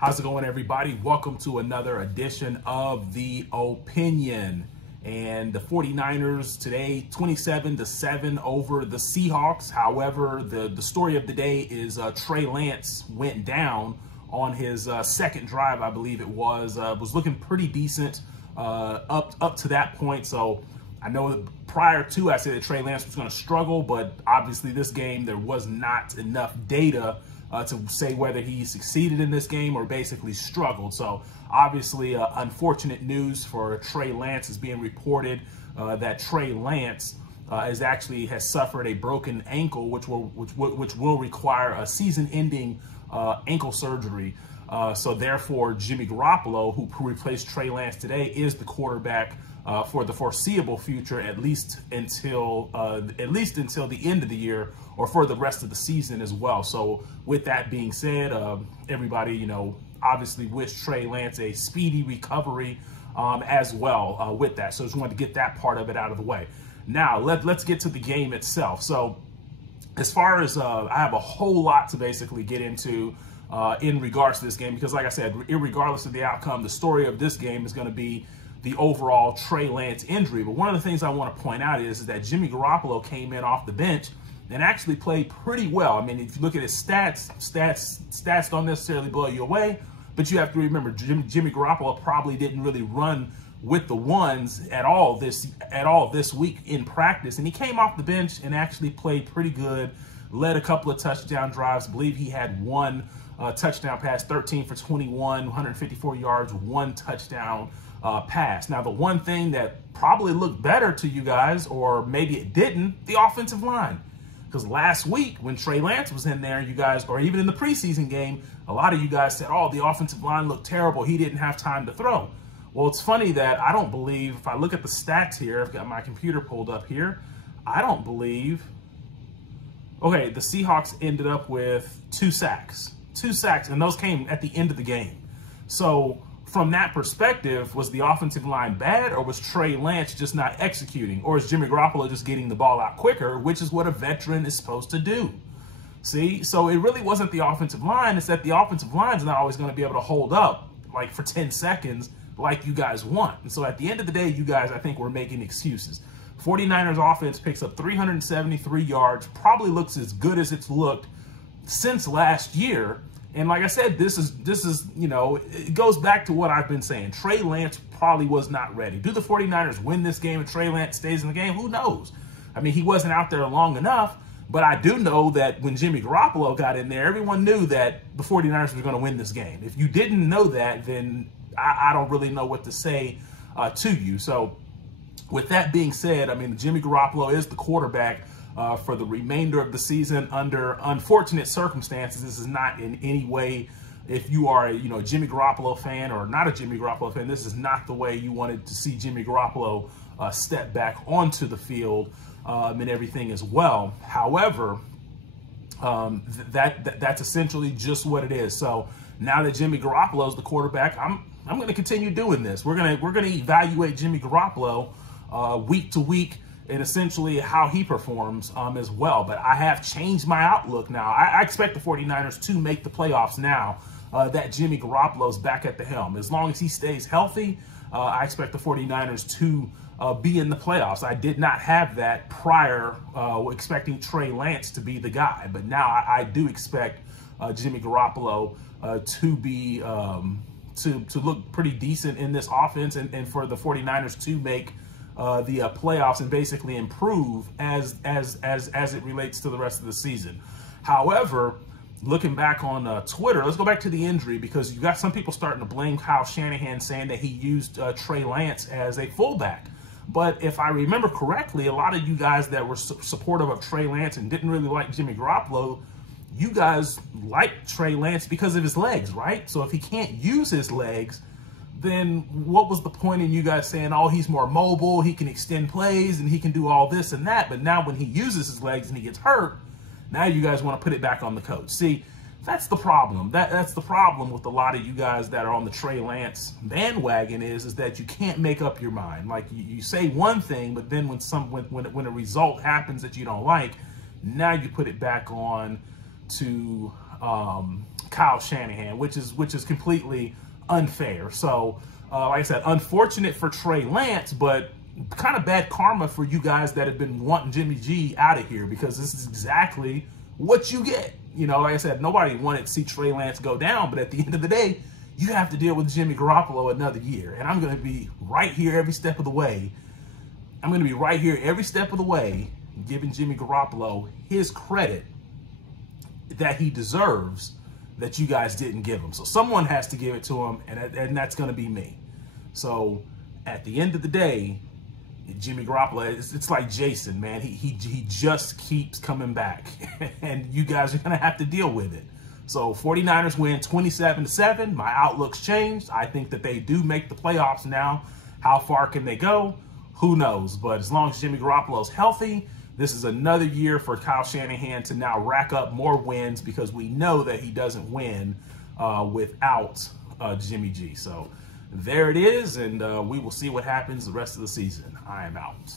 How's it going, everybody? Welcome to another edition of The Opinion. And the 49ers today, 27-7 over the Seahawks. However, the story of the day is Trey Lance went down on his second drive, I believe it was looking pretty decent up to that point. So I know that prior to, I said that Trey Lance was going to struggle, but obviously this game, there was not enough data to say whether he succeeded in this game or basically struggled. So obviously unfortunate news for Trey Lance. Is being reported that Trey Lance has suffered a broken ankle, which will require a season-ending ankle surgery. So therefore, Jimmy Garoppolo, who replaced Trey Lance today, is the quarterback for the foreseeable future, at least until the end of the year, or for the rest of the season as well. So with that being said, everybody, obviously wish Trey Lance a speedy recovery as well with that. So just wanted to get that part of it out of the way. Now let's get to the game itself. So as far as I have a whole lot to basically get into in regards to this game, because like I said, irregardless of the outcome, the story of this game is going to be the overall Trey Lance injury. But one of the things I want to point out is that Jimmy Garoppolo came in off the bench and actually played pretty well. I mean, if you look at his stats don't necessarily blow you away, but you have to remember Jimmy Garoppolo probably didn't really run with the ones at all this week in practice, and he came off the bench and actually played pretty good, led a couple of touchdown drives. I believe he had one touchdown pass, 13 for 21, 154 yards, one touchdown pass. Now, the one thing that probably looked better to you guys, or maybe it didn't, the offensive line. Because last week when Trey Lance was in there, you guys, or even in the preseason game, a lot of you guys said, oh, the offensive line looked terrible. He didn't have time to throw. Well, it's funny that I don't believe, if I look at the stats here, I've got my computer pulled up here, I don't believe, okay, the Seahawks ended up with two sacks, and those came at the end of the game. So from that perspective, was the offensive line bad, or was Trey Lance just not executing? Or is Jimmy Garoppolo just getting the ball out quicker, which is what a veteran is supposed to do? See, so it really wasn't the offensive line. It's that the offensive line is not always going to be able to hold up like for 10 seconds like you guys want. And so at the end of the day, you guys, I think, were making excuses. 49ers offense picks up 373 yards, probably looks as good as it's looked since last year. And like I said, this is it goes back to what I've been saying. Trey Lance probably was not ready. Do the 49ers win this game if Trey Lance stays in the game? Who knows? I mean, he wasn't out there long enough, but I do know that when Jimmy Garoppolo got in there, everyone knew that the 49ers were going to win this game. If you didn't know that, then I don't really know what to say to you. So with that being said, I mean, Jimmy Garoppolo is the quarterback for the remainder of the season under unfortunate circumstances. This is not in any way, if you are a Jimmy Garoppolo fan or not a Jimmy Garoppolo fan, this is not the way you wanted to see Jimmy Garoppolo step back onto the field and everything as well. However, that's essentially just what it is. So now that Jimmy Garoppolo is the quarterback, I'm going to continue doing this. We're going to evaluate Jimmy Garoppolo week to week, and essentially how he performs as well. But I have changed my outlook now. I expect the 49ers to make the playoffs now that Jimmy Garoppolo's back at the helm. As long as he stays healthy, I expect the 49ers to be in the playoffs. I did not have that prior, expecting Trey Lance to be the guy. But now I do expect Jimmy Garoppolo to be to look pretty decent in this offense, and for the 49ers to make the playoffs and basically improve as it relates to the rest of the season. However, looking back on Twitter, let's go back to the injury, because you got some people starting to blame Kyle Shanahan, saying that he used Trey Lance as a fullback. But if I remember correctly, a lot of you guys that were supportive of Trey Lance and didn't really like Jimmy Garoppolo, you guys like Trey Lance because of his legs, right? So if he can't use his legs, then what was the point in you guys saying, oh, he's more mobile, he can extend plays, and he can do all this and that? But now when he uses his legs and he gets hurt, now you guys want to put it back on the coach. See, that's the problem. That's the problem with a lot of you guys that are on the Trey Lance bandwagon is that you can't make up your mind. Like you say one thing, but then when a result happens that you don't like, now you put it back on to Kyle Shanahan, which is completely unfair. So, like I said, unfortunate for Trey Lance, but kind of bad karma for you guys that have been wanting Jimmy G out of here, because this is exactly what you get. You know, like I said, nobody wanted to see Trey Lance go down, but at the end of the day, you have to deal with Jimmy Garoppolo another year. And I'm going to be right here every step of the way. I'm going to be right here every step of the way, giving Jimmy Garoppolo his credit that he deserves, that you guys didn't give him. So someone has to give it to him, and that's going to be me. So at the end of the day, Jimmy Garoppolo, it's like Jason, man. He just keeps coming back, and you guys are going to have to deal with it. So 49ers win 27-7. My outlook's changed. I think that they do make the playoffs now. How far can they go? Who knows? But as long as Jimmy Garoppolo's healthy, this is another year for Kyle Shanahan to now rack up more wins, because we know that he doesn't win without Jimmy G. So there it is, and we will see what happens the rest of the season. I am out.